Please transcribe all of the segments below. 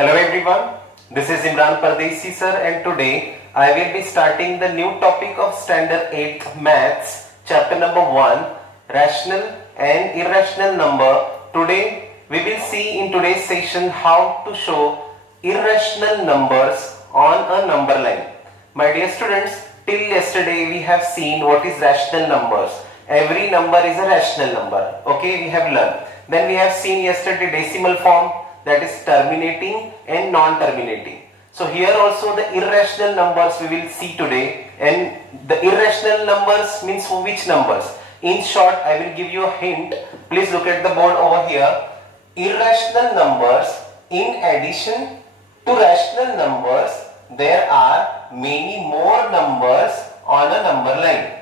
Hello everyone, this is Imran Pardesi sir and today I will be starting the new topic of Standard 8 Maths, chapter number 1, Rational and Irrational Number. Today we will see in today's session how to show irrational numbers on a number line. My dear students, till yesterday we have seen what is rational numbers. Every number is a rational number. Okay, we have learned. Then we have seen yesterday decimal form, that is terminating and non-terminating. So here also the irrational numbers we will see today, and the irrational numbers means which numbers? In short, I will give you a hint. Please look at the board over here. Irrational numbers, in addition to rational numbers, there are many more numbers on a number line.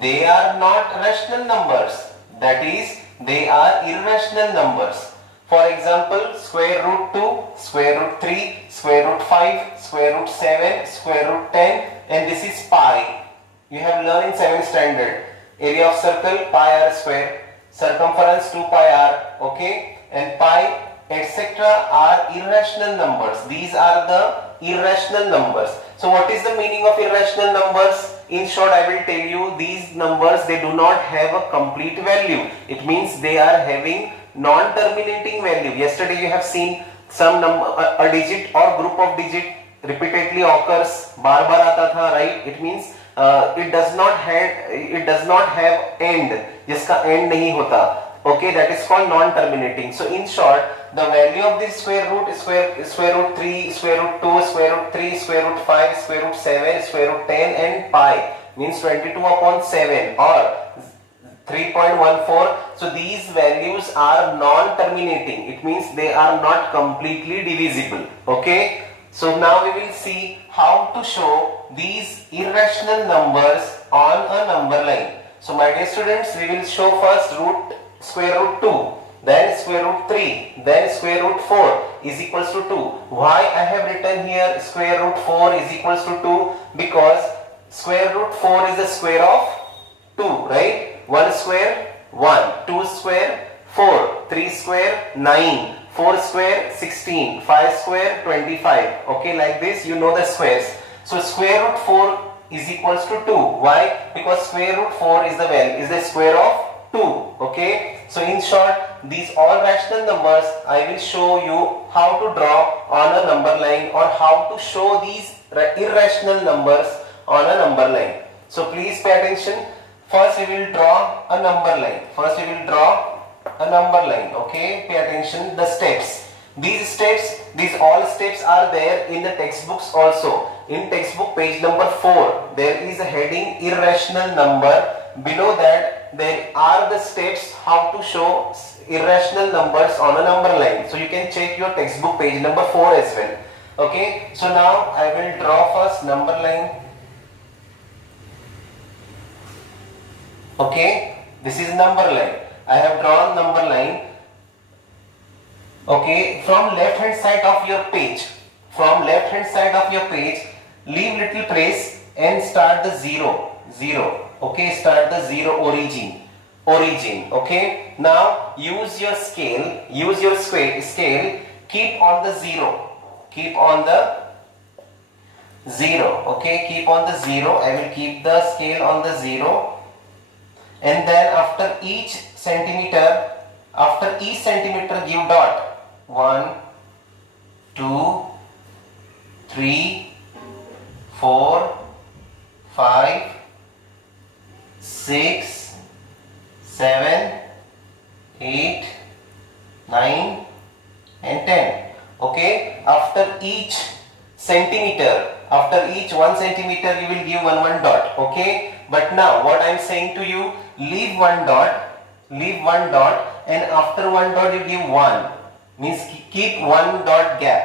They are not rational numbers, that is, they are irrational numbers. For example, square root 2, square root 3, square root 5, square root 7, square root 10, and this is pi. You have learned in 7th standard. Area of circle, pi r square, circumference 2 pi r, okay, and pi, etc. are irrational numbers. These are the irrational numbers. So what is the meaning of irrational numbers? In short, I will tell you, these numbers, they do not have a complete value. It means they are having non-terminating value. Yesterday you have seen some number, a digit or group of digit repeatedly occurs, बार बार आता था, right? It means it does not have end, जिसका end नहीं होता. Okay, that is called non-terminating. So in short, the value of this square root, square root 3, square root 2, square root 3, square root 5, square root 7, square root 10 and pi means 22 upon 7 or 3.14. So these values are non-terminating. It means they are not completely divisible. Okay. So now we will see how to show these irrational numbers on a number line. So my dear students, we will show first square root 2, then square root 3, then square root 4 is equals to 2. Why I have written here square root 4 is equals to 2? Because square root 4 is the square of 2, right? 1 square 1, 2 square 4, 3 square 9, 4 square 16, 5 square 25. Okay, like this you know the squares. So square root 4 is equals to 2. Why? Because square root 4 is the square of 2. Okay, so in short, these all rational numbers I will show you how to draw on a number line, or how to show these irrational numbers on a number line. So please pay attention. First we will draw a number line. Okay, pay attention. The steps. These all steps are there in the textbooks also. In textbook page number 4, there is a heading irrational number. Below that there are the steps how to show irrational numbers on a number line. So you can check your textbook page number 4 as well. Okay, so now I will draw first number line. Okay, this is number line. I have drawn number line. Okay, from left hand side of your page, leave little place and start the 0. Okay, start the 0 origin. Okay, now use your scale, keep on the 0. Okay, keep on the 0. I will keep the scale on the 0. And then after each centimeter give dot. 1, 2, 3, 4, 5, 6, 7, 8, 9 and 10. Okay, after each 1 centimeter you will give one dot. Okay, but now what I am saying to you, leave one dot, and after one dot you give 1, means keep 1 dot gap.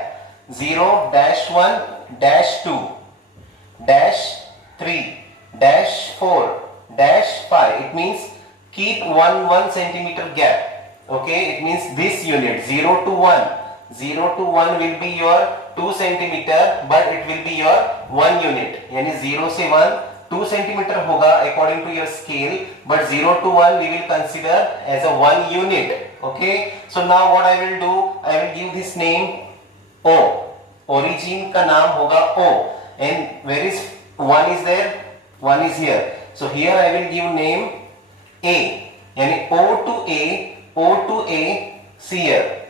0, dash 1, dash 2, dash 3, dash 4, dash 5. It means keep 1 centimeter gap. Okay, it means this unit 0 to 1 will be your 2 centimeter, but it will be your 1 unit. Yani 0 से 1 2 centimeter होगा according to your scale, but 0 to 1 we will consider as a 1 unit. Okay, so now what I will do, I will give this name O. Origin का नाम होगा O. And where is one is there? One is here. So here I will give name A. यानी O to A. O to A. See here.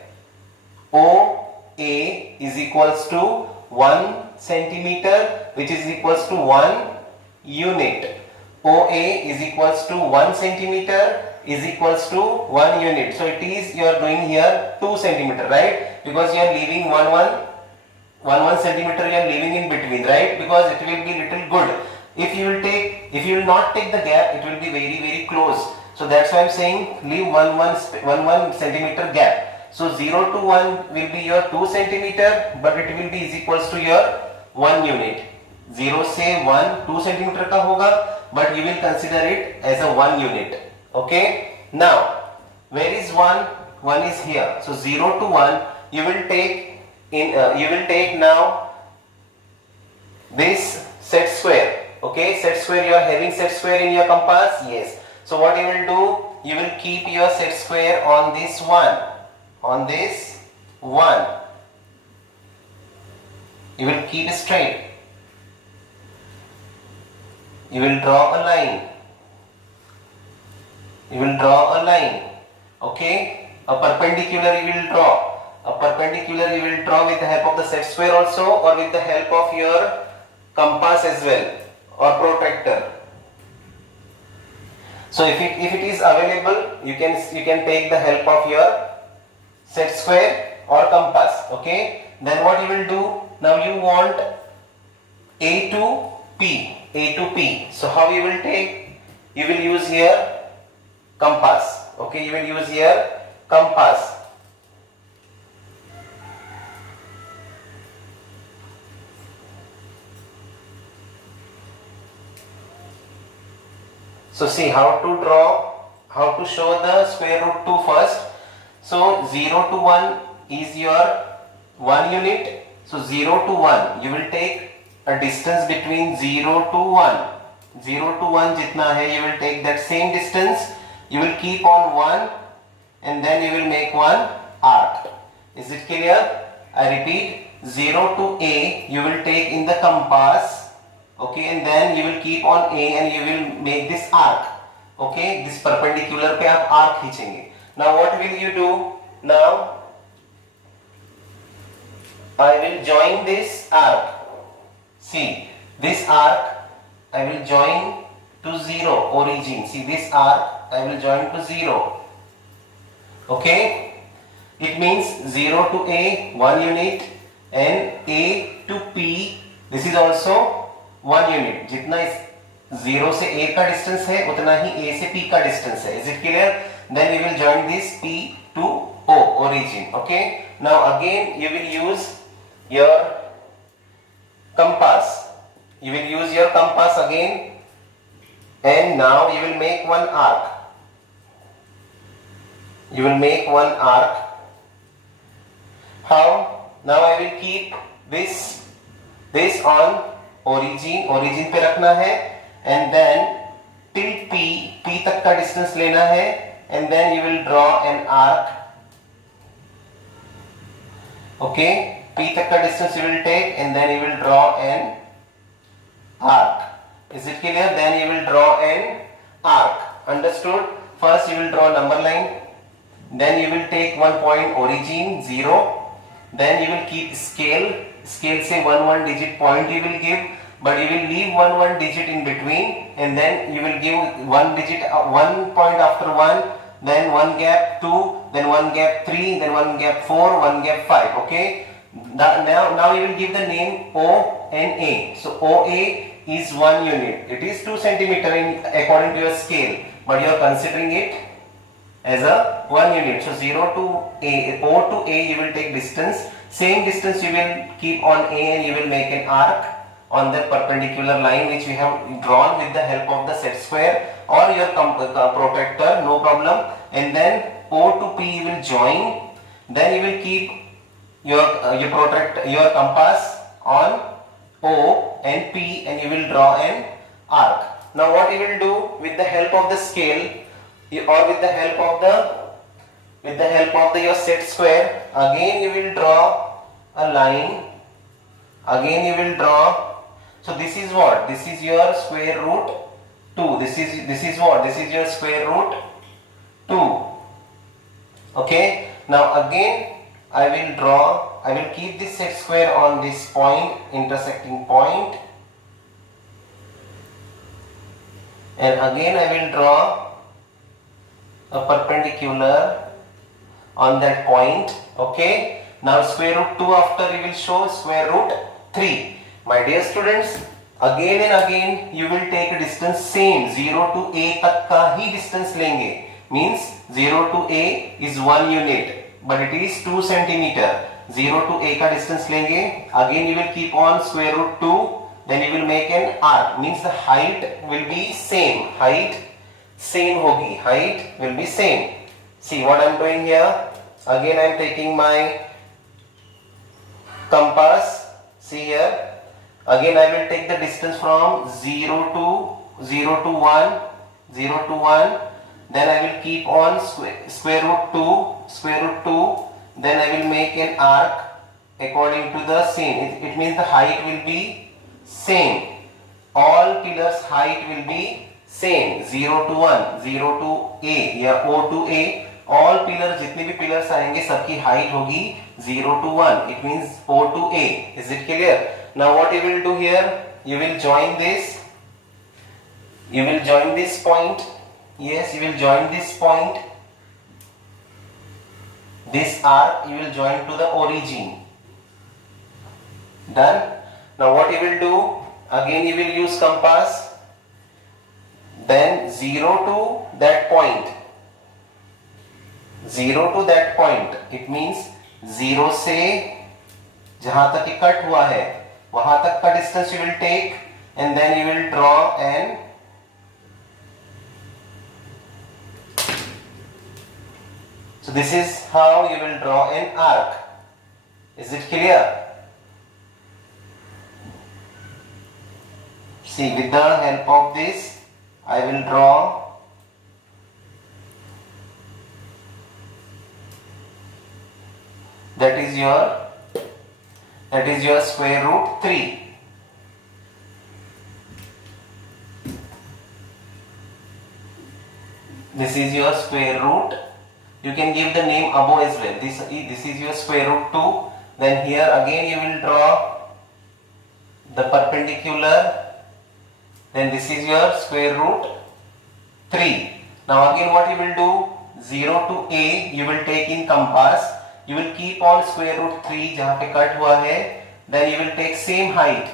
O A is equals to 1 centimeter, which is equals to 1 unit. OA is equals to 1 centimeter is equals to 1 unit. So it is you are doing here 2 centimeter, right? Because you are leaving 1 centimeter you are leaving in between, right? Because it will be little good. If you will not take the gap, it will be very close. So that's why I am saying leave 1 centimeter gap. So 0 to 1 will be your 2 centimeter, but it will be is equals to your 1 unit. 0 से 1 2 centimeter का होगा, but you will consider it as a 1 unit. Okay. Now where is 1? 1 is here. So 0 to 1 you will take now this set square. Okay, set square, you are having set square in your compass. Yes. So what you will do, you will keep your set square on this one. You will keep straight. You will draw a line. Okay. A perpendicular you will draw. With the help of the set square also, or with the help of your compass as well, or protractor. So if it is available, you can take the help of your set square or compass. Okay. Then what you will do, now you want A to P. So how you will take? You will use here compass. Okay, you will use here compass. So see how to show the square root 2 first. So 0 to 1 is your 1 unit. So 0 to 1 you will take a distance between 0 to 1. 0 to 1 jitna hai, you will take that same distance. You will keep on 1 and then you will make one arc. Is it clear? I repeat, 0 to A you will take in the compass. Okay, and then you will keep on A and you will make this arc. Okay, this perpendicular पे आप arc खींचेंगे. Now what will you do? Now I will join this arc. See, this arc I will join to 0 origin. See, this arc I will join to 0. Okay, it means 0 to A 1 unit and A to P, this is also 1 unit. जितना 0 से A का distance है उतना ही A से P का distance है. Is it clear? Then we will join this P to O origin. Okay. Now again you will use your compass. Again, and now you will make one arc. How? Now I will keep this on origin पे रखना है, and then till P तक का distance लेना है, and then you will draw an arc. Okay, P तक का distance you will take and then you will draw an arc. Is it clear? Then you will draw an arc. Understood? First you will draw number line, then you will take one point origin 0, then you will keep scale say 1 digit point you will give, but you will leave 1 digit in between, and then you will give 1 digit 1 point after 1, then 1 gap 2, then 1 gap 3, then 1 gap 4, 1 gap 5. Okay, now you will give the name O and A. So OA is 1 unit. It is 2 centimeter according to your scale, but you are considering it as a 1 unit. So 0 to A, O to A you will take distance. Same distance you will keep on A and you will make an arc on that perpendicular line which we have drawn with the help of the set square or your protractor, no problem. And then O to P you will join. Then you will keep your compass on O and P and you will draw an arc. Now what you will do with the help of the scale or with the help of your set square, again you will draw a line. Again you will draw. So this is what? This is your square root 2. This is what? This is your square root 2. Okay. Now again I will keep this set square on this point, intersecting point, and again I will draw a perpendicular on that point. Okay. Now square root 2 after you will show square root 3. My dear students, again and again you will take a distance same 0 to a तक का ही distance लेंगे. Means 0 to a is 1 unit, but it is 2 centimeter. 0 to a का distance लेंगे. Again you will keep on square root 2. Then you will make an arc. Means the height will be same. Height same होगी. Height will be same. See what I am doing here. Again I am taking my compass. See here. Again I will take the distance from 0 to 1, 0 to 1. Then I will keep on square root 2. Then I will make an arc according to the same. It means the height will be same. All pillars height will be same. 0 to 1, 0 to a या O to a. All pillars, जितने भी pillars आएंगे सबकी height होगी 0 to 1. It means O to a. Is it clear? Now what you will do here? You will join this. You will join this point. Yes, you will join this point. This arc you will join to the origin. Done. Now what you will do? Again you will use compass. Then 0 to that point. 0 to that point. It means 0 से जहां तक ये cut हुआ है वहां तक का distance you will take, and then you will draw an so this is how you will draw an arc. Is it clear? See, with the help of this I will draw that is your square root 3. This is your square root. You can give the name above as well. This is your square root 2. Then here again you will draw the perpendicular. Then this is your square root 3. Now again what you will do? 0 to a you will take in compass. You will keep on square root 3 जहाँ पे cut हुआ है. Then you will take same height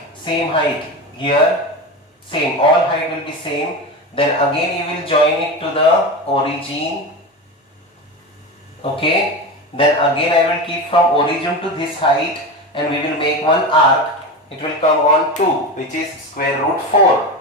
here, same, all height will be same. Then again you will join it to the origin. Okay. Then again I will keep from origin to this height, and we will make one arc. It will come on 2, which is square root 4.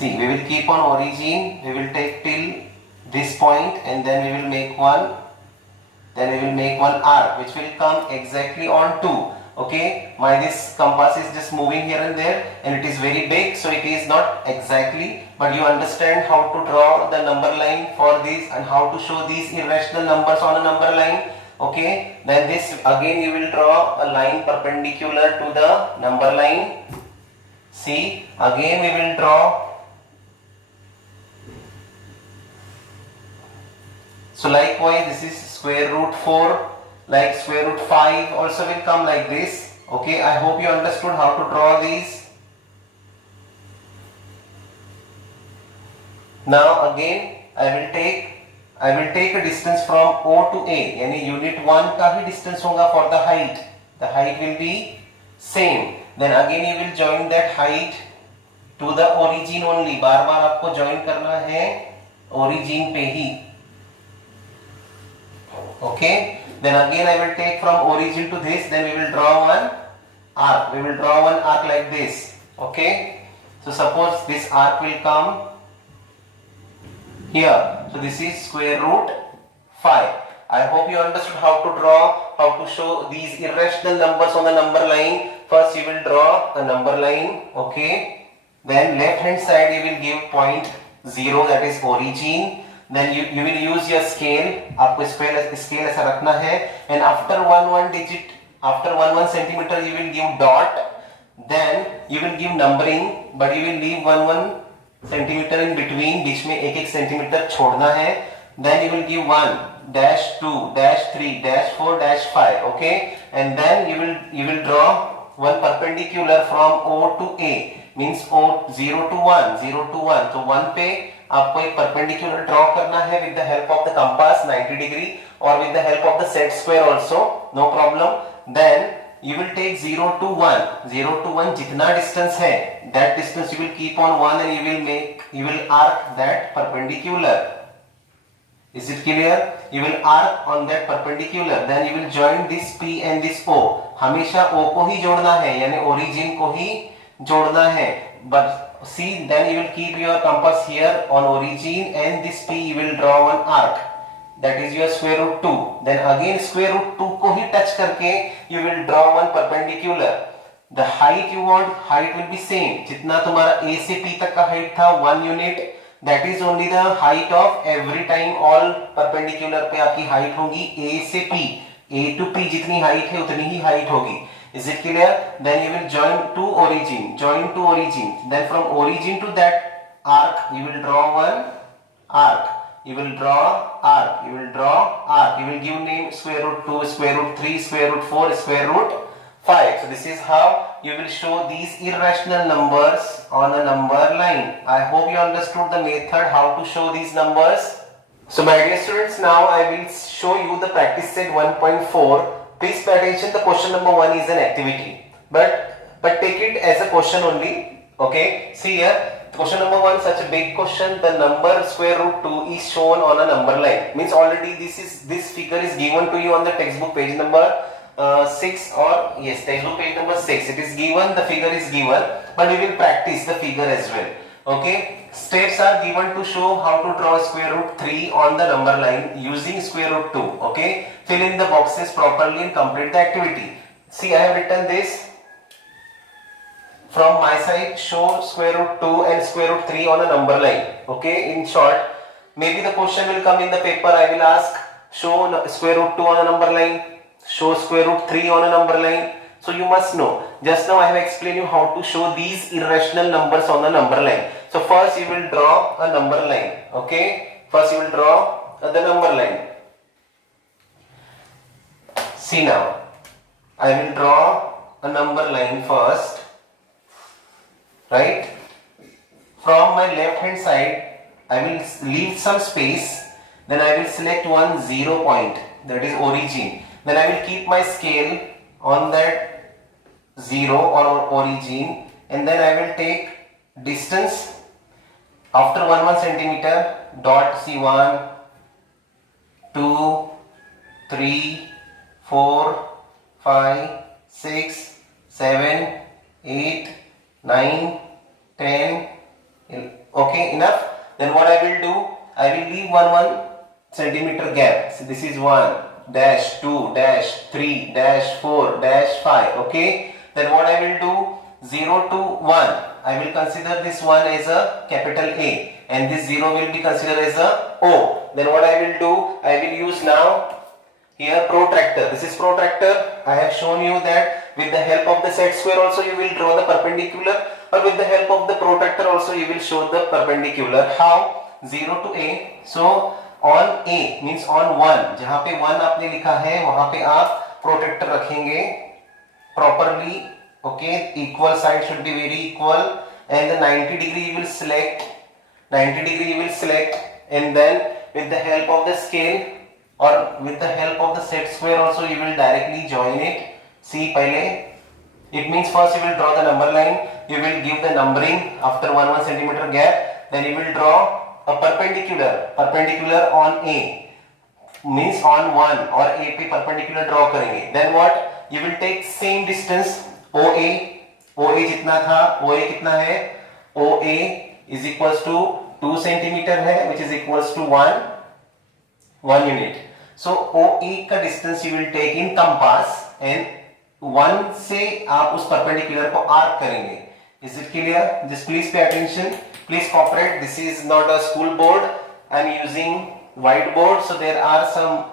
See, we will keep on origin, we will take till this point, and then we will make one, arc which will come exactly on 2. Okay, this compass is just moving here and there, and it is very big, so it is not exactly, but you understand how to draw the number line for this and how to show these irrational numbers on a number line. Okay, then this again you will draw a line perpendicular to the number line. See, again we will draw. So likewise this is square root 4, like square root 5 also will come like this. Okay, I hope you understood how to draw these. Now again I will take a distance from O to A, यानी unit 1 का ही distance होगा for the height. The height will be same. Then again you will join that height to the origin only. बार बार आपको join करना है origin पे ही. Okay, then again I will take from origin to this, then we will draw one arc. We will draw one arc like this. Okay, so suppose this arc will come here. So this is square root 5. I hope you understood how to draw how to show these irrational numbers on the number line. First you will draw a number line, okay, then left hand side you will give point 0, that is origin. Then you will use your scale, आपको scale ऐसा रखना है, and after one digit, after 1 centimeter you will give dot, then you will give numbering, but you will leave 1 centimeter in between, बीच में 1 centimeter छोड़ना है. Then you will give 1 dash 2 dash 3 dash 4 dash 5, okay, and then you will draw one perpendicular from O to A, means O 0 to 1 0 to 1. तो 1 पे आपको एक perpendicular draw करना है with the help of the compass 90 degree or with the help of the set square also, no problem. Then you will take 0 to 1 जितना distance है, that distance you will keep on 1 and you will arc that perpendicular. Is it clear? You will arc on that perpendicular, then you will join this P and this O. हमेशा O को ही जोड़ना है, यानी origin को ही जोड़ना है. But see, then you will keep your compass here on origin and this P you will draw one arc. That is your square root 2. Then again square root 2 को ही touch करके you will draw one perpendicular. The height you want, height will be same. जितना तुम्हारा A से P तक का height था 1 unit, that is only the height of every time all perpendicular पे आपकी height होगी A से P. A to P जितनी height है उतनी ही height होगी. Is it clear? Then you will join to origin. Then from origin to that arc you will draw one arc. You will give name square root 2, square root 3, square root 4, square root 5. So this is how you will show these irrational numbers on a number line. I hope you understood the method how to show these numbers. So my dear students, now I will show you the practice set 1.4. Please pay attention. The question number 1 is an activity, but take it as a question only. Okay. See here, question number 1, such a big question. The number square root 2 is shown on a number line. Means already this figure is given to you on the textbook page number 6, or yes, textbook page number 6. It is given. The figure is given, but we will practice the figure as well. Okay. Steps are given to show how to draw square root 3 on the number line using square root 2. Okay. Fill in the boxes properly and complete the activity. See, I have written this. From my side, show square root 2 and square root 3 on a number line. Okay. In short, maybe the question will come in the paper. I will ask, show square root 2 on a number line, show square root 3 on a number line. So you must know. Just now I have explained you how to show these irrational numbers on the number line. So first you will draw a number line. Okay. First you will draw the number line. See now. I will draw a number line first. Right. From my left hand side, I will leave some space. Then I will select one 0 point. That is origin. Then I will keep my scale on that 0 or origin, and then I will take distance after 1 centimeter, dot C1, 2, 3, 4, 5, 6, 7, 8, 9, 10. Okay, enough. Then what I will do, I will leave 1 centimeter gap. So this is 1 dash 2 dash 3 dash 4 dash 5. Okay. Then what I will do, 0 to 1, I will consider this 1 as a capital A and this 0 will be considered as a O. Then what I will do, I will use now here protractor. This is protractor. I have shown you that with the help of the set square also you will draw the perpendicular, or with the help of the protractor also you will show the perpendicular. How? 0 to A. So on A means on 1, जहाँ पे 1 आपने लिखा है वहाँ पे आप protractor रखेंगे properly. Okay, equal side should be very equal, and the 90 degree you will select, and then with the help of the scale or with the help of the set square also you will directly join it. See, पहले it means first you will draw the number line, you will give the numbering after 1 centimeter gap, then you will draw a perpendicular on A, means on 1 or A पे perpendicular draw करेंगे. Then what? You will take same distance OA जितना था, OA कितना है, OA is equals to 2 centimeter है, which is equals to 1 unit. So OE का distance you will take in compass and 1 से आप उस परपेंडिकुलर को आर्क करेंगे. Is it clear? Just please pay attention. Please cooperate. This is not a school board. I am using whiteboard, so there are some,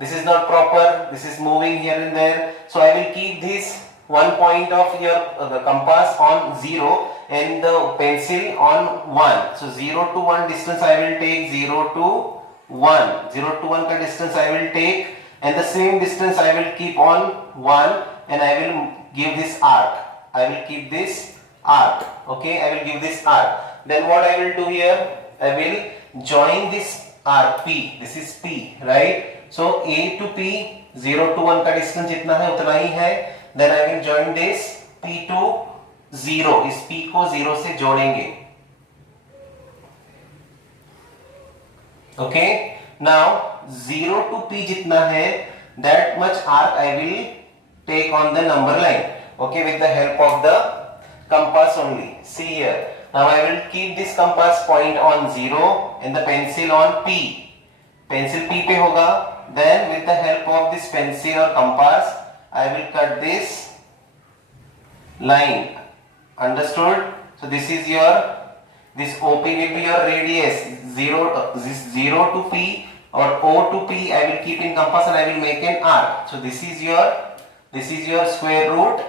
this is not proper. This is moving here and there. So I will keep this one point of your the compass on 0 and the pencil on 1. So 0 to 1 distance I will take 0 to 1. 0 to 1 का distance I will take, and the same distance I will keep on 1, and I will give this arc. I will keep this arc. Okay, I will give this arc. Then what I will do here? I will join this arc P. This is P, right? So A to P, 0 to 1 का distance जितना है उतना ही है. Then I will join this P to 0. इस P को 0 से जोड़ेंगे. Okay. Now 0 to P जितना है, that much arc I will take on the number line. Okay, with the help of the compass only. See here. Now I will keep this compass point on 0 and the pencil on P. Pencil P पे होगा. Then with the help of this pencil or compass, I will cut this line. Understood? So this is your, this OP will be your radius. This 0 to P or O to P I will keep in compass and I will make an arc. So this is your square root.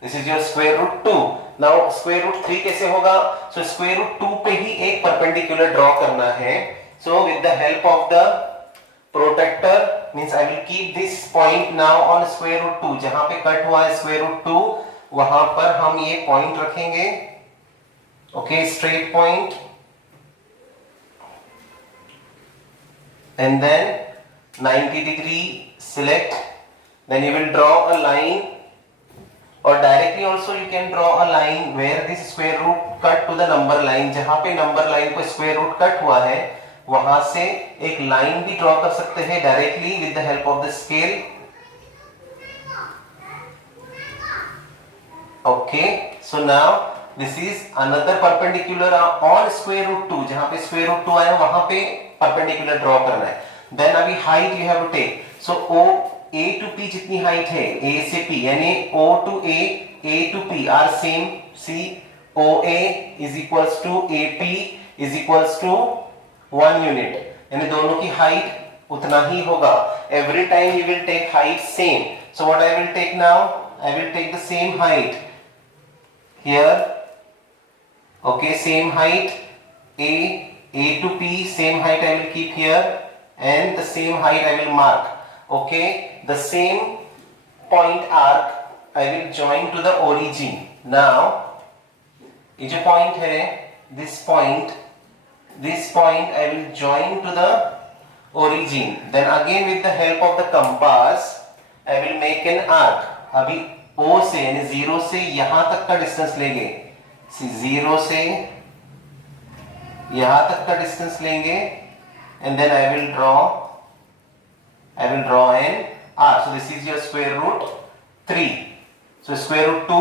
This is your square root 2. Now square root 3 कैसे होगा? So square root 2 पे ही एक perpendicular draw करना है. So with the help of the protractor, means I will keep this point now on square root 2. जहां पे cut हुआ है square root 2, वहां पर हम ये point रखेंगे. Okay, straight point. And then 90 degree select. Then you will draw a line. और directly also you can draw a line where this square root cut to the number line. जहां पे number line को square root cut हुआ है वहां से एक line भी ड्रॉ कर सकते हैं directly with the help of the scale. Okay, so now this is another perpendicular on square root 2. जहां पे स्क्वायर रूट 2 आया वहां पे परपेंडिकुलर ड्रॉ करना है. देन अभी height you have to take. So A to P जितनी height है A से P, यानी O to A to P are same. See, OA is equals to AP is equals to 1 unit. यानी दोनों की हाइट उतना ही होगा. Every time you will take height same. So what I will take now? I will take the same height here. Okay, same height A to P, same height I will keep here, and the same height I will mark. Okay, the same point arc I will join to the origin. Now ये जो point है, this point I will join to the origin. Then again with the help of the compass I will make an arc. अभी O से यानी 0 से यहां तक का डिस्टेंस लेंगे. 0 से यहां तक का डिस्टेंस लेंगे and then I will draw an arc. So this is your square root 3. So square root 2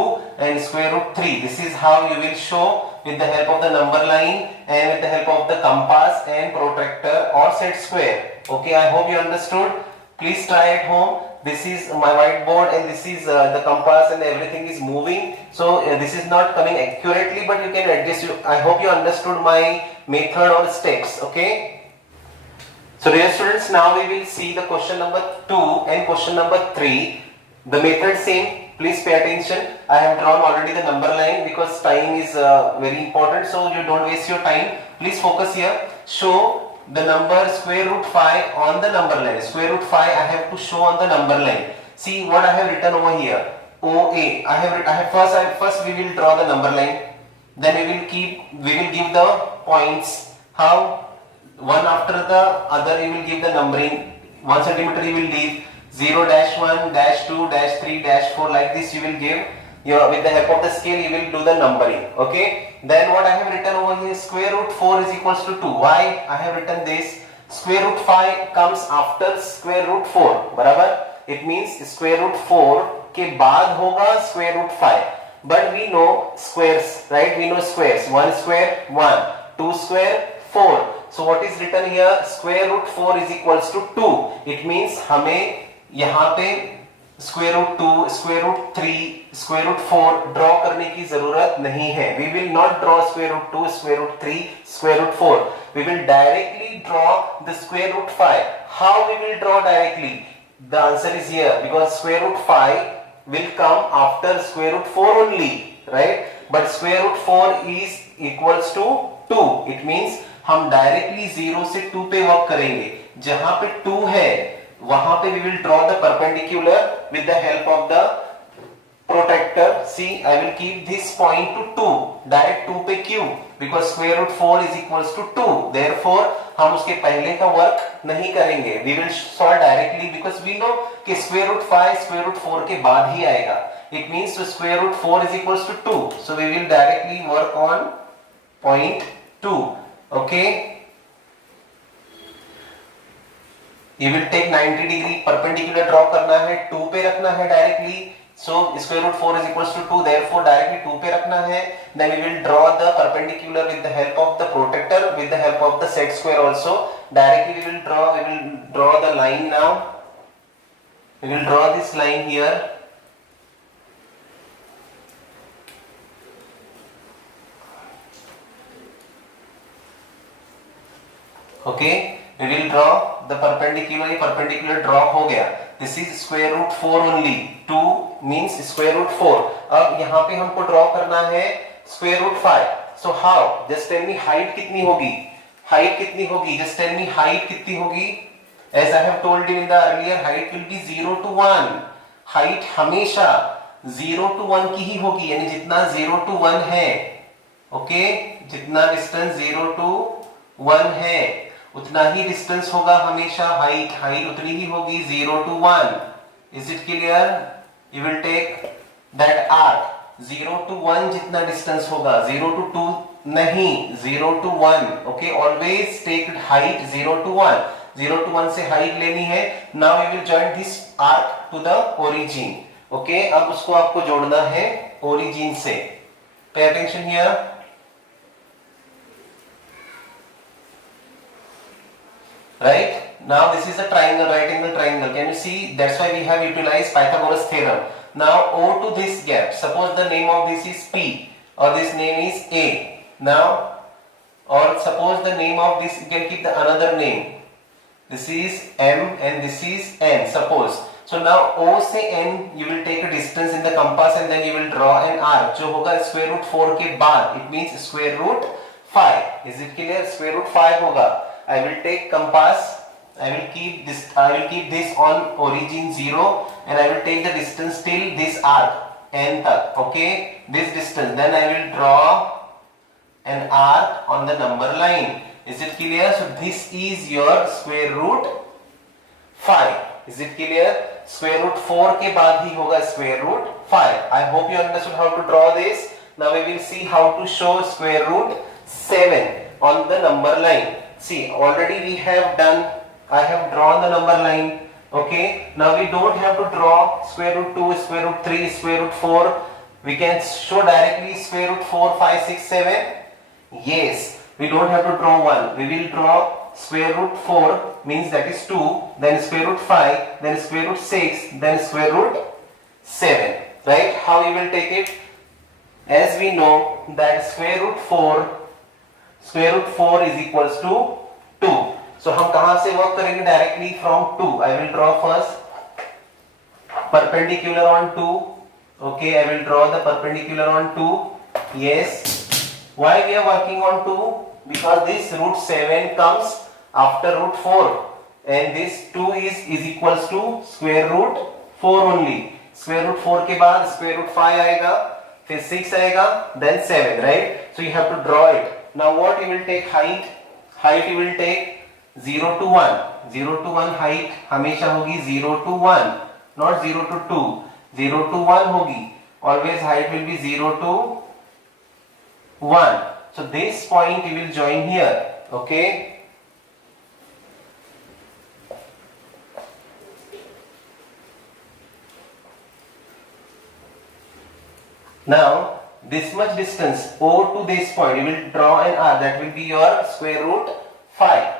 and square root 3. This is how you will show with the help of the number line and with the help of the compass and protractor or set square. Okay, I hope you understood. Please try at home. This is my whiteboard and this is the compass and everything is moving. So this is not coming accurately, but you can adjust. I hope you understood my method or steps. Okay. So dear students, now we will see the question number 2 and question number 3. The method same. Please pay attention. I have drawn already the number line because time is very important. So you don't waste your time. Please focus here. Show the number square root 5 on the number line. Square root 5 I have to show on the number line. See what I have written over here. OA. First we will draw the number line. Then we will give the points. How? One after the other you will give the numbering. 1 centimeter you will leave. 0-1, -2, -3, -4 like this you will give. With the help of the scale you will do the numbering. Okay. Then what I have written over here, square root 4 is equals to 2. Why I have written this? Square root 5 comes after square root 4. बराबर? It means square root 4 के बाद होगा square root 5. But we know squares, right? We know squares. 1 square 1, 2 square 4. So what is written here? Square root 4 is equals to 2. It means हमें यहाँ पे square root 2, square root 3, square root 4 draw करने की जरूरत नहीं है. We will not draw square root 2, square root 3, square root 4. We will directly draw the square root 5. How we will draw directly? The answer is here, because square root 5 will come after square root 4 only, right? But square root 4 is equals to 2. It means हम directly 0 से 2 पे work करेंगे. जहां पे 2 है वहां पे we will draw the perpendicular with the help of the protractor. See, I will keep this point to 2. Direct 2 पे क्यों? Because square root 4 is equals to 2. Therefore हम उसके पहले का वर्क नहीं करेंगे. We will solve directly because we know कि square root 5 square root 4 के बाद ही आएगा. It means to square root 4 is equals to 2. So we will directly work on point 2. Okay. You will take 90 degree perpendicular draw करना है, 2 पे रखना है directly. So square root 4 is equals to 2. Therefore directly 2 पे रखना है. Then we will draw the perpendicular with the help of the protractor, with the help of the set square also. Directly we will draw the line now. We will draw this line here. Okay. We will draw the perpendicular. Perpendicular draw हो गया. This is square root 4 only. 2 means square root 4. अब यहाँ पे हमको draw करना है square root 5. So how? Just tell me height कितनी होगी? Height कितनी होगी? Just tell me height कितनी होगी? As I have told you in the earlier, height will be 0 to 1. Height हमेशा 0 to 1 की ही होगी, यानी जितना 0 to 1 है, okay? जितना distance 0 to 1 है उतना ही डिस्टेंस होगा हमेशा. हाइट उतनी ही होगी 0 to 1. Is it clear? You will take that arc 0 to 1 जितना डिस्टेंस होगा, 0 to 2 नहीं, 0 to 1. Okay, always take height 0 to 1. 0 to 1 से हाइट लेनी है. Now we will join this arc to the origin. Okay, अब उसको आपको जोड़ना है ओरिजिन से. Pay attention here. Right? Now this is a triangle, right angle triangle. Can you see? That's why we have utilized Pythagoras theorem. Now O to this gap. Suppose the name of this is P or this name is A. Now, or suppose the name of this, you can keep the another name. This is M and this is N. Suppose. So now O से N you will take a distance in the compass and then you will draw an arc. जो होगा square root 4 के बाद. It means square root 5. Is it clear? Square root 5 होगा. I will take compass. I will keep this on origin 0 and I will take the distance till this arc N तक. Okay, this distance. Then I will draw an arc on the number line. Is it clear? So this is your square root 5. Is it clear? Square root 4 के बाद ही होगा square root 5. I hope you understood how to draw this. Now we will see how to show square root 7 on the number line. See, already we have done, I have drawn the number line. Okay, now we don't have to draw square root 2, square root 3, square root 4. We can show directly square root 4, 5, 6, 7. Yes, we don't have to draw 1. We will draw square root 4 means that is 2, then square root 5, then square root 6, then square root 7. Right? How you will take it? As we know that square root 4 is equals to 2. So हम कहां से work करेंगे? Directly from 2. I will draw first perpendicular on 2. Okay, I will draw the perpendicular on 2. Yes. Why we are working on 2? Because this root 7 comes after root 4 and this 2 is equals to square root 4 only. Square root 4 के बाद square root 5 आएगा, फिर 6 आएगा, then 7, right? So you have to draw it. Now what you will take height? Height you will take 0 to 1. 0 to 1 height हमेशा होगी 0 to 1, not 0 to 2. 0 to 1 होगी. Always height will be 0 to 1. So this point you will join here. Okay. Now this much distance O to this point, you will draw an arc that will be your square root 5.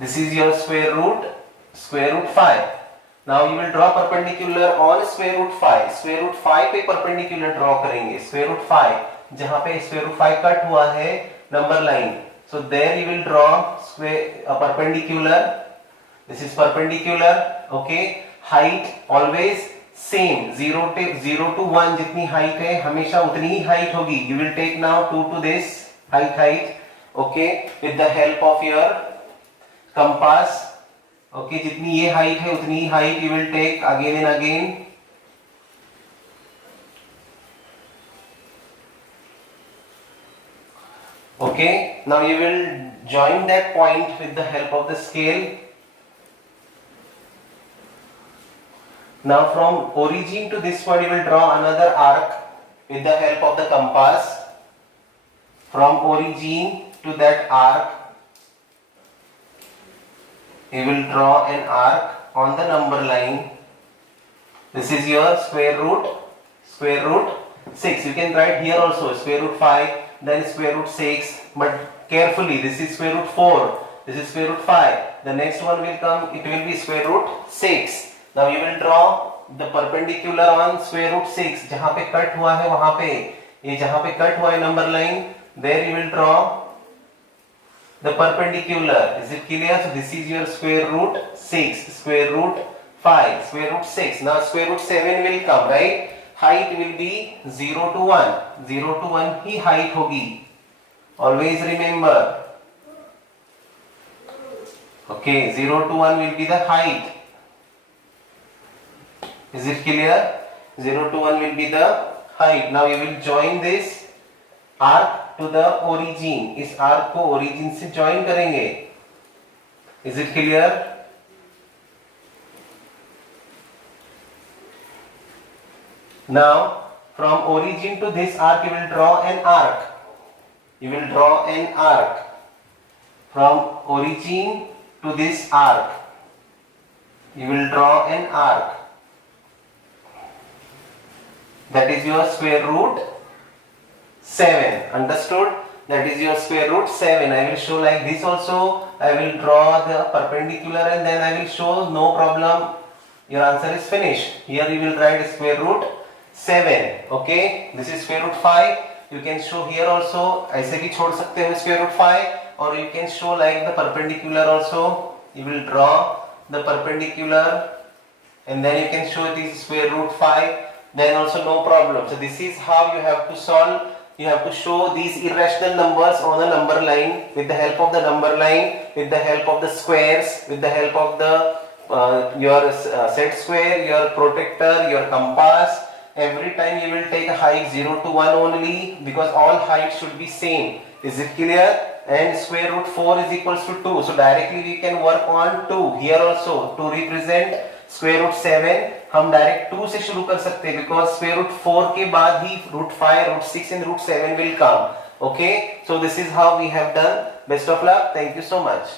This is your square root 5. Now you will draw perpendicular on square root 5. Square root 5 पे perpendicular draw करेंगे. Square root 5 जहाँ पे square root 5 cut हुआ है number line. So there you will draw a perpendicular. This is perpendicular. Okay. Height always same. 0 to 1 जितनी height है हमेशा उतनी ही height होगी. You will take now 2 to this height. Okay. With the help of your compass. Okay, जितनी ये height है उतनी ही height you will take again and again. Okay, now you will join that point with the help of the scale. Now from origin to this point you will draw another arc with the help of the compass. From origin to that arc you will draw an arc on the number line. This is your square root 6. You can write here also square root 5, then square root 6, but carefully, this is square root 4, this is square root 5. The next one will come, it will be square root 6. Now you will draw the perpendicular on square root 6. जहाँ पे cut हुआ है वहाँ पे, ये जहाँ पे cut हुआ है number line, there you will draw the perpendicular. Is it clear? So this is your square root 6, square root 5, square root 6. Now square root 7 will come, right? Height will be 0 to 1. 0 to 1 he height होगी. Always remember. Okay, 0 to 1 will be the height. Is it clear? 0 to 1 will be the height. Now you will join this arc to the origin. इस arc को origin से join करेंगे. Is it clear? Now from origin to this arc you will draw an arc. You will draw an arc from origin to this arc. You will draw an arc. That is your square root 7. Understood? That is your square root 7. I will show like this also. I will draw the perpendicular and then I will show, no problem. Your answer is finished. Here you will write square root 7. Okay? This is square root 5. You can show here also. ऐसे भी छोड़ सकते हो square root 5. Or you can show like the perpendicular also. You will draw the perpendicular and then you can show it is square root 5. Then also no problem. So this is how you have to solve. You have to show these irrational numbers on a number line with the help of the number line, with the help of the squares, with the help of the your set square, your protractor, your compass. Every time you will take a height 0 to 1 only because all heights should be same. Is it clear? And square root 4 is equals to 2. So directly we can work on 2 here also to represent square root 7. हम direct 2 से शुरू कर सकते हैं because square root 4 के बाद ही root 5, root 6 and root 7 will come. Okay, so this is how we have done. Best of luck. Thank you so much.